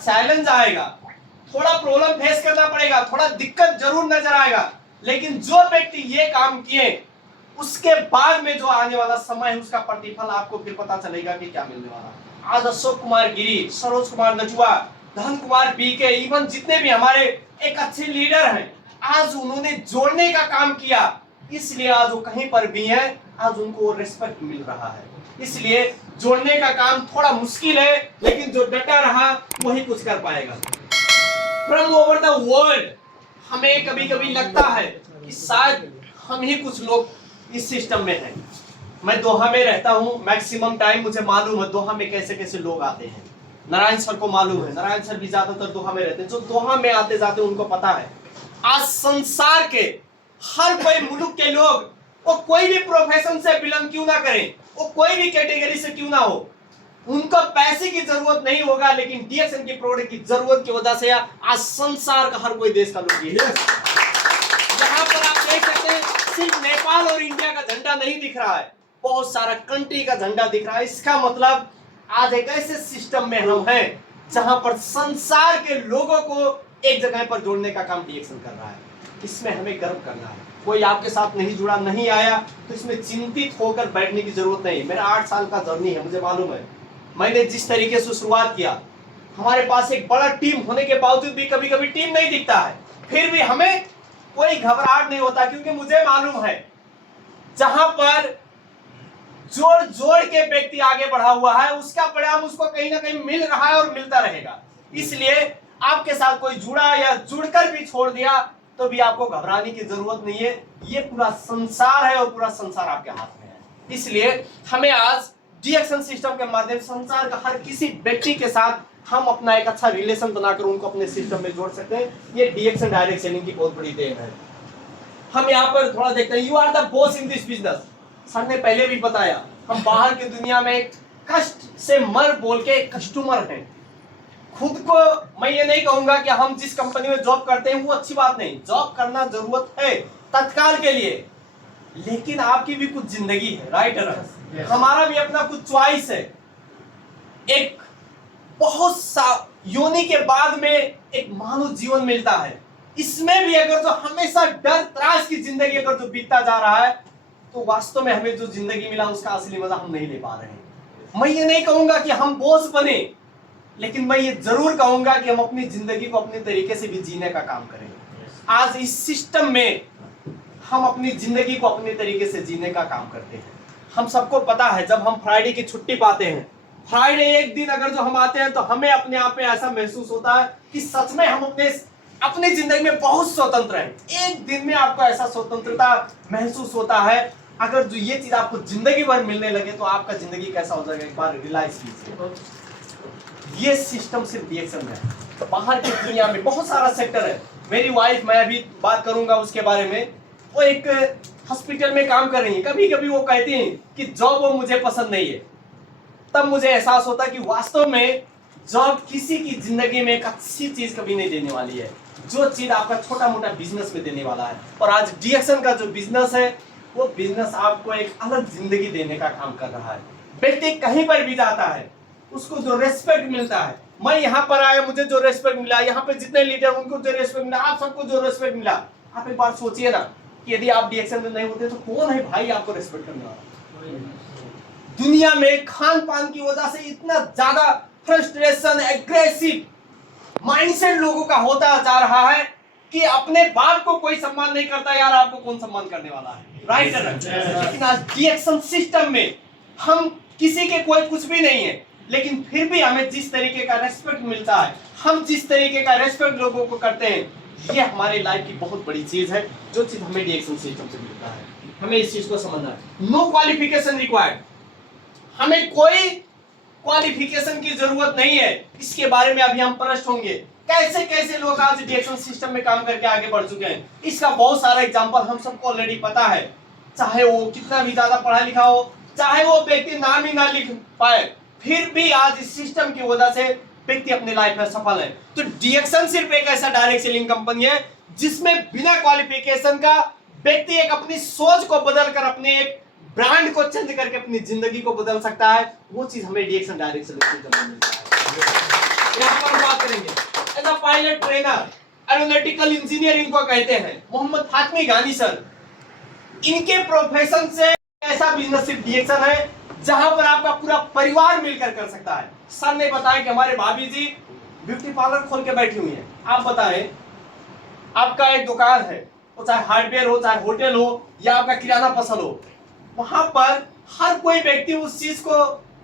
Challenge आएगा, थोड़ा problem face करना पड़ेगा, थोड़ा दिक्कत जरूर नजर आएगा, लेकिन जो व्यक्ति ये काम किए उसके बाद में जो आने वाला समय है उसका प्रतिफल आपको फिर पता चलेगा कि क्या मिलने वाला है। आज अशोक कुमार गिरी, सरोज कुमार नजुआ, धन कुमार बीके, इवन जितने भी हमारे एक अच्छे लीडर हैं, आज उन्होंने जोड़ने का काम किया, इसलिए आज वो कहीं पर भी हैं, आज उनको रिस्पेक्ट मिल रहा है। इसलिए जोड़ने का काम थोड़ा मुश्किल है, लेकिन जो डटा रहा वही कुछ कर पाएगा। फ्रॉम ओवर द वर्ल्ड हमें कभी कभी लगता है कि शायद हम ही कुछ लोग इस सिस्टम में हैं। मैं दोहा में रहता हूं, मैक्सिमम टाइम मुझे मालूम है दोहा में कैसे कैसे लोग आते हैं। नारायण सर को मालूम है, नारायण सर भी ज्यादातर दोहा में रहते हैं। जो दोहा में आते जाते उनको पता है। आज संसार के हर कोई मुल्क के लोग, वो कोई भी प्रोफेशन से बिलोंग क्यों ना करें, वो कोई भी कैटेगरी से क्यों ना हो, उनको पैसे की जरूरत नहीं होगा, लेकिन डीएक्सएन की प्रोडक्ट की जरूरत की वजह से आज संसार का हर कोई देश का लोग यहाँ पर आप देख सकते हैं, सिर्फ नेपाल और इंडिया का झंडा नहीं दिख रहा है, बहुत सारा कंट्री का झंडा दिख रहा है। इसका मतलब आज एक ऐसे सिस्टम में हम हैं जहां पर संसार के लोगों को एक जगह पर जोड़ने का काम डीएक्सएन कर रहा है। इसमें हमें गर्व करना है। कोई आपके साथ नहीं जुड़ा, नहीं आया, तो इसमें चिंतित होकर बैठने की जरूरत नहीं। मेरा 8 साल का जर्नी है, मुझे मालूम है। मैंने जिस तरीके से शुरुआत किया, हमारे पास एक बड़ा टीम होने के बावजूद भी कभी कभी टीम नहीं दिखता है, फिर भी हमें कोई घबराहट नहीं होता, क्योंकि मुझे मालूम है जहां पर जोड़ जोड़ के व्यक्ति आगे बढ़ा हुआ है, उसका परिणाम उसको कहीं ना कहीं मिल रहा है और मिलता रहेगा। इसलिए आपके साथ कोई जुड़ा या जुड़कर भी छोड़ दिया तो भी आपको घबराने की जरूरत नहीं है। ये पूरा संसार है और पूरा संसार आपके हाथ में है। इसलिए हमें आज डीएक्सएन सिस्टम के माध्यम से संसार का हर किसी व्यक्ति के साथ हम अपना एक अच्छा रिलेशन बनाकर उनको अपने सिस्टम में जोड़ सकते हैं। ये डीएक्सएन डायरेक्ट सेलिंग की बहुत बड़ी देन है। हम यहाँ पर थोड़ा देखते हैं, you are the boss in this business. Sir ने पहले भी बताया, हम बाहर की दुनिया में कष्ट से मर बोल के कस्टमर हैं। खुद को मैं ये नहीं कहूंगा कि हम जिस कंपनी में जॉब करते हैं वो अच्छी बात नहीं, जॉब करना जरूरत है तत्काल के लिए, लेकिन आपकी भी कुछ जिंदगी है, राइट है, हमारा भी अपना कुछ चॉइस है। एक बहुत सा योनि के बाद में एक मानव जीवन मिलता है, इसमें भी अगर जो हमेशा डर त्रास की जिंदगी अगर जो बीतता जा रहा है, तो वास्तव में हमें जो जिंदगी मिला उसका असली मजा हम नहीं ले पा रहे हैं। मैं ये नहीं कहूंगा कि हम बॉस बने, लेकिन मैं ये जरूर कहूंगा कि हम अपनी जिंदगी को अपने तरीके से भी जीने का काम करें। आज इस सिस्टम में हम अपनी जिंदगी को अपने तरीके से जीने का काम करते हैं। हम सबको पता है, जब हम फ्राइडे की छुट्टी पाते हैं, फ्राइडे एक दिन अगर जो हम आते हैं, तो हमें अपने आप में ऐसा महसूस होता है कि सच में हम अपनी जिंदगी में बहुत स्वतंत्र हैं। एक दिन में आपको ऐसा स्वतंत्रता महसूस होता है। अगर जो ये चीज आपको जिंदगी भर मिलने लगे तो आपका जिंदगी कैसा हो जाएगा, एक बार रियलाइज कीजिए। ये सिस्टम सिर्फ डीएक्सएन में है। बाहर की दुनिया में बहुत सारा सेक्टर है। मेरी वाइफ, मैं अभी बात करूंगा उसके बारे में, वो एक हॉस्पिटल में काम कर रही है। कभी कभी वो कहती हैं कि जॉब वो मुझे पसंद नहीं है। तब मुझे एहसास होता है कि वास्तव में जॉब किसी की जिंदगी में एक अच्छी चीज कभी नहीं देने वाली है, जो चीज आपका छोटा मोटा बिजनेस में देने वाला है। और आज डीएक्सएन का जो बिजनेस है, वो बिजनेस आपको एक अलग जिंदगी देने का काम कर रहा है। व्यक्ति कहीं पर भी जाता है, उसको जो रेस्पेक्ट मिलता है, मैं यहाँ पर आया, मुझे जो रेस्पेक्ट मिला, यहाँ पे जितने लीडर उनको जो रेस्पेक्ट मिला, आप सबको जो रेस्पेक्ट मिला, आप एक बार सोचिए ना कि यदि आप डीएक्सएन में नहीं होते तो कौन है भाई आपको रेस्पेक्ट करने वाला। दुनिया में खान पान की वजह से इतना ज्यादा फ्रस्ट्रेशन, एग्रेसिव माइंडसेट लोगों का होता जा रहा है कि अपने बाप को कोई सम्मान नहीं करता, यार आपको कौन सम्मान करने वाला है, राइट है। लेकिन आज डीएक्सएन सिस्टम में हम किसी के कोई कुछ भी नहीं है, लेकिन फिर भी हमें जिस तरीके का रेस्पेक्ट मिलता है, हम जिस तरीके का रेस्पेक्ट लोगों को करते हैं, ये हमारे लाइफ की बहुत बड़ी चीज है, जो चीज हमें डीएक्सएन सिस्टम से मिलता है। हमें इस चीज को समझना है। नो क्वालिफिकेशन रिक्वायर्ड, हमें कोई क्वालिफिकेशन की जरूरत नहीं है। इसके बारे में अभी हम प्रश्न होंगे, कैसे कैसे लोग आज डीएक्सएन सिस्टम में काम करके आगे बढ़ चुके हैं। इसका बहुत सारा एग्जांपल हम सबको ऑलरेडी पता है, चाहे वो कितना भी ज्यादा पढ़ा लिखा हो, चाहे वो व्यक्ति नाम ही ना लिख पाए, फिर भी आज इस सिस्टम की वजह से व्यक्ति अपने लाइफ में सफल है। तो डीएक्सएन सिर्फ एक ऐसा डायरेक्ट सेलिंग कंपनी है जिसमें बिना क्वालिफिकेशन का व्यक्ति एक अपनी सोच को बदलकर अपने एक ब्रांड को चेंज करके अपनी जिंदगी को बदल सकता है। वो चीज हमें डीएक्सएन डायरेक्ट सेलिंग कंपनी में मिलता है। यहाँ पर बात करेंगे पायलट ट्रेनर, एरोनॉटिकल इंजीनियर इनको कहते हैं, मोहम्मद फातमी गानी सर, इनके प्रोफेशन से ऐसा बिजनेस सिर्फ डीएक्सन है जहां पर आपका पूरा परिवार मिलकर कर सकता है। सर ने बताया कि हमारे भाभी जी ब्यूटी पार्लर खोल के बैठी हुई है। आप बताएं, आपका एक दुकान है, वो चाहे हार्डवेयर हो, चाहे होटल हो, या आपका किराना फसल हो, वहां पर हर कोई व्यक्ति उस चीज को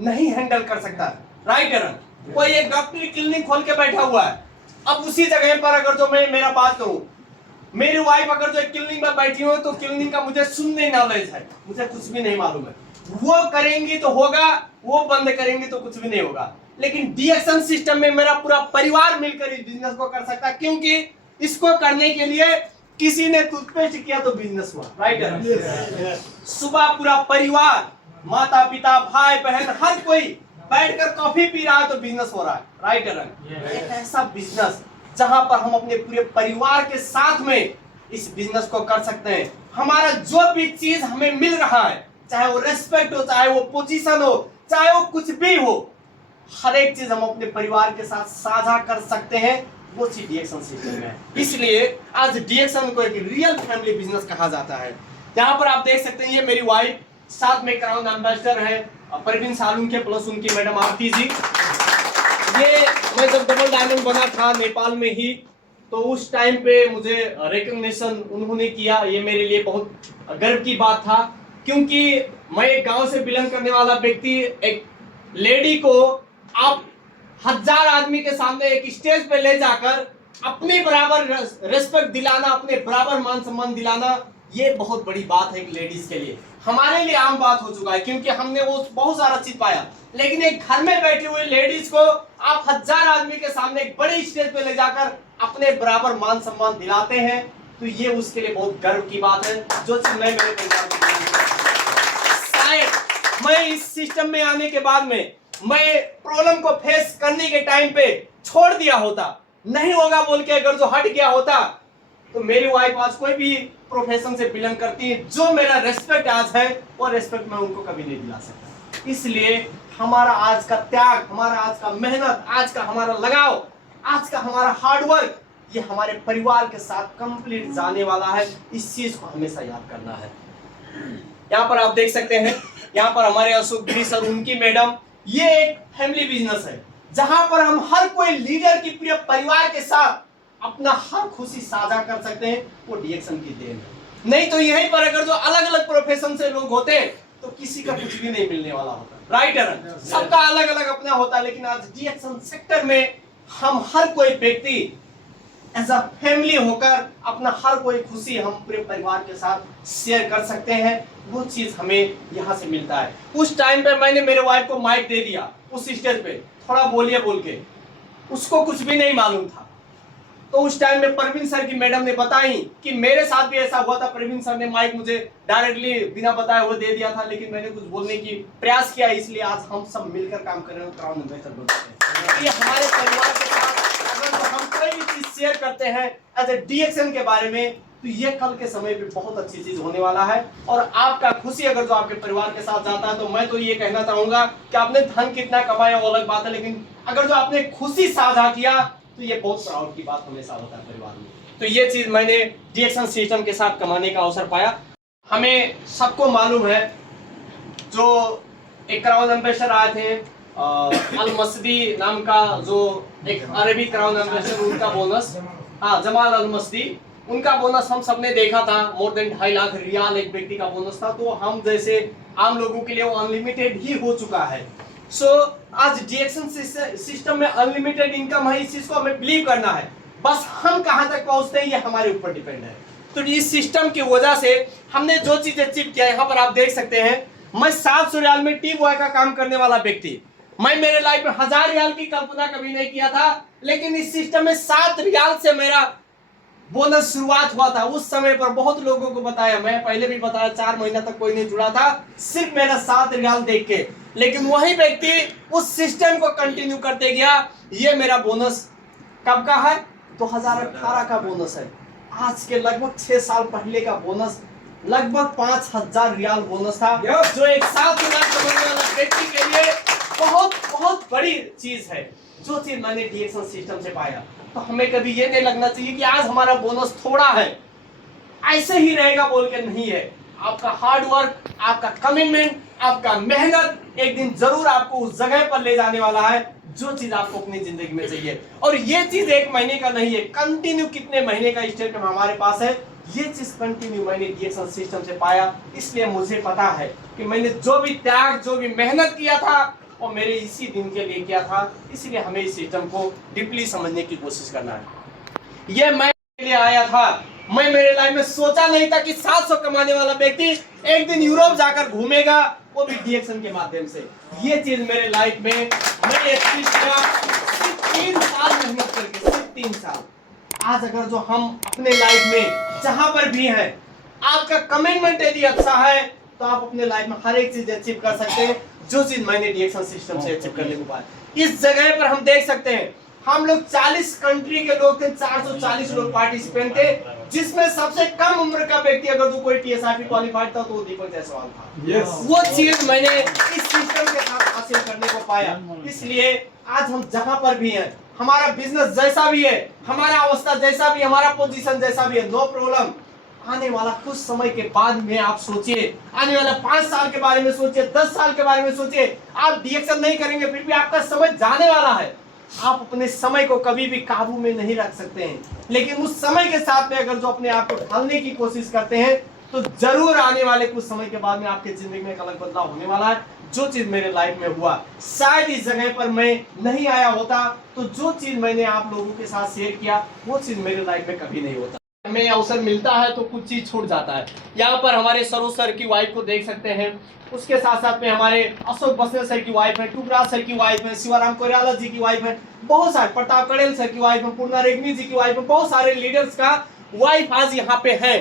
नहीं हैंडल कर सकता, राइट है ना? कोई एक डॉक्टरी क्लिनिक खोल के बैठा हुआ है, अब उसी जगह पर अगर जो मैं मेरा बात कहूं, मेरी वाइफ अगर जो क्लिनिक में बैठी हो तो क्लिनिक का मुझे शून्य नॉलेज है, मुझे कुछ भी नहीं मालूम है, वो करेंगी तो होगा, वो बंद करेंगी तो कुछ भी नहीं होगा। लेकिन डीएक्सन सिस्टम में मेरा पूरा परिवार मिलकर इस बिजनेस को कर सकता है, क्योंकि इसको करने के लिए किसी ने टूथपेस्ट किया तो बिजनेस हुआ, राइट है? सुबह पूरा परिवार, माता पिता भाई बहन हर कोई बैठकर कॉफी पी रहा है तो बिजनेस हो रहा है, राइट है? एक ऐसा बिजनेस जहां पर हम अपने पूरे परिवार के साथ में इस बिजनेस को कर सकते हैं। हमारा जो भी चीज हमें मिल रहा है, चाहे वो रेस्पेक्ट हो, चाहे वो पोजीशन हो, चाहे वो कुछ भी हो, हर एक चीज हम अपने परिवार के साथ साझा कर सकते हैं, वो चीज डीएक्सन सिस्टम है। इसलिए आज डीएक्सन को एक रियल फैमिली बिजनेस कहा जाता है। यहाँ पर आप देख सकते हैं, ये मेरी वाइफ, साथ में क्राउन एम्बेसडर है परवीन सालुंखे, प्लस उनकी मैडम आरती जी। ये मैं जब डबल डायमंड बना था नेपाल में ही, तो उस टाइम पे मुझे रिकॉग्निशन उन्होंने किया, ये मेरे लिए बहुत गर्व की बात था, क्योंकि मैं एक गांव से बिलोंग करने वाला व्यक्ति, एक लेडी को आप 1000 आदमी के सामने एक स्टेज पे ले जाकर अपने बराबर रेस्पेक्ट दिलाना, अपने बराबर मान सम्मान दिलाना, ये बहुत बड़ी बात है एक लेडीज के लिए। हमारे लिए आम बात हो चुका है, क्योंकि हमने वो बहुत सारा चीज पाया, लेकिन एक घर में बैठी हुई लेडीज को आप 1000 आदमी के सामने एक बड़े स्टेज पे ले जाकर अपने बराबर मान सम्मान दिलाते हैं, तो ये उसके लिए बहुत गर्व की बात है, जो चीज मैं मेरे परिवार को शायद मैं इस सिस्टम में आने के बाद में मैं प्रॉब्लम को फेस करने के टाइम पे छोड़ दिया होता, नहीं होगा बोल के अगर जो हट गया होता, तो मेरी वाइफ आज कोई भी प्रोफेशन से बिलोंग करती है, जो मेरा रेस्पेक्ट आज है वो रेस्पेक्ट मैं उनको कभी नहीं दिला सकता। इसलिए हमारा आज का त्याग, हमारा आज का मेहनत, आज का हमारा लगाव, आज का हमारा हार्डवर्क, ये हमारे परिवार के साथ कंप्लीट जाने वाला है। इस चीज को हमेशा याद करना है। यहाँ पर आप देख सकते हैं, यहाँ पर हमारे अशोक गिरी सर, उनकी मैडम, ये एक फैमिली बिजनेस है जहां पर हम हर कोई लीडर की पूरे परिवार के साथ अपना हर खुशी साझा कर सकते हैं, वो डीएक्सन की देन है। नहीं तो यहीं पर अगर जो अलग अलग प्रोफेशन से लोग होते तो किसी का कुछ भी नहीं मिलने वाला होता, राइट है ना? सबका अलग अलग अपना होता, लेकिन आज डीएक्सन सेक्टर में हम हर कोई व्यक्ति एज अ फैमिली होकर अपना हर कोई खुशी हम पूरे परिवार के साथ शेयर कर सकते हैं, वो चीज हमें यहाँ से मिलता है। उस टाइम पे मैंने मेरे वाइफ को माइक दे दिया उस स्टेज पे, थोड़ा बोलिए बोल के, उसको कुछ भी नहीं मालूम था। तो उस टाइम में परवीन सर की मैडम ने बताई कि मेरे साथ भी ऐसा हुआ था, परवीन सर ने माइक मुझे डायरेक्टली बिना बताए हुए दे दिया था, लेकिन मैंने कुछ बोलने की प्रयास किया, इसलिए आज हम सब मिलकर काम कर रहे हैं, क्राउन एम्बेसडर बनते हैं। ये हमारे परिवार के साथ अगर तो हम कोई भी चीज शेयर करते हैं एज ए डीएक्सन के बारे में, तो ये कल के समय पे बहुत अच्छी चीज होने वाला है। और आपका खुशी अगर जो आपके परिवार के साथ जाता है, तो मैं तो ये कहना चाहूंगा कि आपने धन कितना कमाया वो अलग बात है, लेकिन अगर जो आपने खुशी साझा किया तो ये बहुत प्राउड की बात हमेशा होता है परिवार में। तो ये चीज मैंने डीएक्सन सिस्टम के साथ कमाने का अवसर पाया। हमें सबको मालूम है, जो एक क्राउन एम्बेसडर आए थे अल मस्दी नाम का, जो एक अरबी क्राउन एम्बेसडर, उनका बोनस, हाँ जमाल अल मस्दी, उनका बोनस हम सबने देखा था, मोर देन 2.5 लाख रियाल एक व्यक्ति का बोनस था। तो हम जैसे आम लोगों के लिए वो अनलिमिटेड ही हो चुका है। सो आज डीएक्सन सिस्टम में अनलिमिटेड इनकम है, इस चीज को हमें बिलीव करना है, बस हम कहां तक पहुंचते हैं ये हमारे ऊपर डिपेंड है। तो इस सिस्टम की वजह से हमने जो चीज अचीव किया, यहाँ पर आप देख सकते हैं, मैं 700 रियाल में टी बॉय का काम करने वाला व्यक्ति, मैं मेरे लाइफ में 1000 रियाल की कल्पना कभी नहीं किया था, लेकिन इस सिस्टम में 7 रियाल से मेरा बोनस शुरुआत हुआ था। उस समय पर बहुत लोगों को बताया, मैं पहले भी बताया, 4 महीना तक कोई नहीं जुड़ा था, सिर्फ मेरा 7 रियाल देख के, लेकिन वही व्यक्ति उस सिस्टम को कंटिन्यू करते गया। ये मेरा बोनस कब का है? 2018 का बोनस है। आज के लगभग 6 साल पहले का बोनस लगभग 5000 रियाल बोनस था, जो एक 7 लाख कमाने वाला व्यक्ति के लिए बहुत बहुत बड़ी चीज है। जो चीज मैंने डिएक्शन सिस्टम से पाया, तो हमें कभी ये नहीं लगना चाहिए कि आज हमारा बोनस थोड़ा है, ऐसे ही रहेगा बोल के नहीं है। आपका हार्ड वर्क, आपका कमिटमेंट, आपका मेहनत एक दिन जरूर आपको उस जगह पर ले जाने वाला है जो चीज आपको अपनी जिंदगी में चाहिए। और ये चीज 1 महीने का नहीं है, कंटिन्यू कितने महीने का स्टेटमेंट हमारे पास है, ये चीज कंटिन्यू मैंने डिएक्शन सिस्टम से पाया। इसलिए मुझे पता है कि मैंने जो भी त्याग, जो भी मेहनत किया था वो मेरे इसी दिन के लिए किया था। इसलिए हमें इस सिस्टम को डीपली समझने की कोशिश करना है। ये मैं लिए आया था, मैं मेरे लाइफ में सोचा नहीं था कि 700 कमाने वाला व्यक्ति एक दिन यूरोप जाकर घूमेगा, वो भी डिएक्शन के माध्यम से। ये चीज मेरे लाइफ में मैं ये चीज किया, सिर्फ 3 साल मेहनत करके, सिर्फ 3 साल। आज अगर जो हम अपने लाइफ में जहां पर भी हैं, आपका कमिटमेंट यदि अच्छा है तो आप अपने लाइफ में हर एक चीज अचीव कर सकते हैं, जो चीज मैंने डिएक्शन सिस्टम से अचीव करने को पाया। इस जगह पर हम देख सकते हैं, हम लोग 40 कंट्री के लोग थे, 440 लोग पार्टिसिपेंट थे, जिसमें सबसे कम उम्र का व्यक्ति अगर जो कोई टीएसआरपी क्वालिफाइड था तो वो दीपक जायसवाल था। वो चीज मैंने इस सिस्टम के साथ हासिल करने को पाया। इसलिए आज हम जहां पर भी हैं, हमारा बिजनेस जैसा भी है, हमारा अवस्था जैसा भी, हमारा पोजीशन जैसा भी है, नो प्रॉब्लम। आने वाला कुछ समय के बाद में आप सोचिए, आने वाला 5 साल के बारे में सोचिए, 10 साल के बारे में सोचिए। आप डिएक्शन नहीं करेंगे फिर भी आपका समय जाने वाला है। आप अपने समय को कभी भी काबू में नहीं रख सकते हैं, लेकिन उस समय के साथ में अगर जो अपने आप को ढालने की कोशिश करते हैं तो जरूर आने वाले कुछ समय के बाद में आपकी जिंदगी में एक अलग बदलाव होने वाला है। जो चीज मेरे लाइफ में हुआ, शायद इस जगह पर मैं नहीं आया होता तो जो चीज मैंने आप लोगों के साथ शेयर किया वो चीज मेरे लाइफ में कभी नहीं होता। हमें अवसर मिलता है तो कुछ चीज छूट जाता है। यहाँ पर हमारे सरोज सर की वाइफ को देख सकते हैं, उसके साथ साथ में हमारे अशोक बसने सर की वाइफ है, टुकराज सर की वाइफ है, शिवराम कोयराला जी की वाइफ है, बहुत सारे, प्रताप कड़ेल सर की वाइफ है, पूर्णा रेग्मी जी की वाइफ है, बहुत सारे लीडर्स का वाइफ आज यहाँ पे है।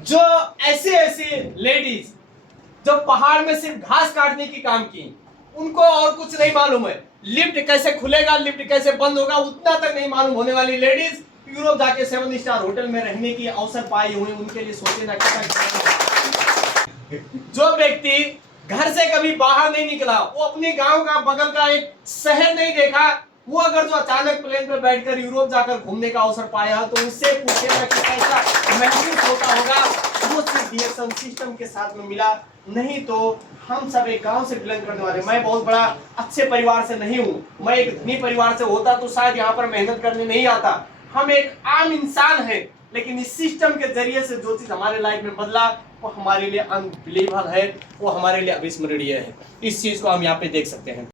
जो ऐसे ऐसे लेडीज जो पहाड़ में सिर्फ घास काटने की काम की, उनको और कुछ नहीं मालूम है, लिफ्ट कैसे खुलेगा, लिफ्ट कैसे बंद होगा, उतना तक नहीं मालूम होने वाली लेडीज यूरोप जाके 7 स्टार होटल में रहने की अवसर पाई हुई, उनके लिए सोचे ना जो व्यक्ति घर से कभी बाहर नहीं निकला, वो अपने गांव का बगल का एक शहर नहीं देखा, वो अगर जो अचानक प्लेन पे बैठकर यूरोप जाकर घूमने का अवसर पाया तो उससे पूछेगा कि कैसा महसूस होता होगा। वो सिर्फ डिएक्शन सिस्टम के साथ में मिला, नहीं तो हम सब एक गांव से बिलोंग करने वाले। मैं बहुत बड़ा अच्छे परिवार से नहीं हूँ, मैं एक धनी परिवार से होता तो शायद यहाँ पर मेहनत करने नहीं आता। हम एक आम इंसान हैं, लेकिन इस सिस्टम के जरिए से जो चीज हमारे लाइफ में बदला वो हमारे लिए अनबिलीवेबल है, वो हमारे लिए अविस्मरणीय है। इस चीज को हम यहाँ पे देख सकते हैं।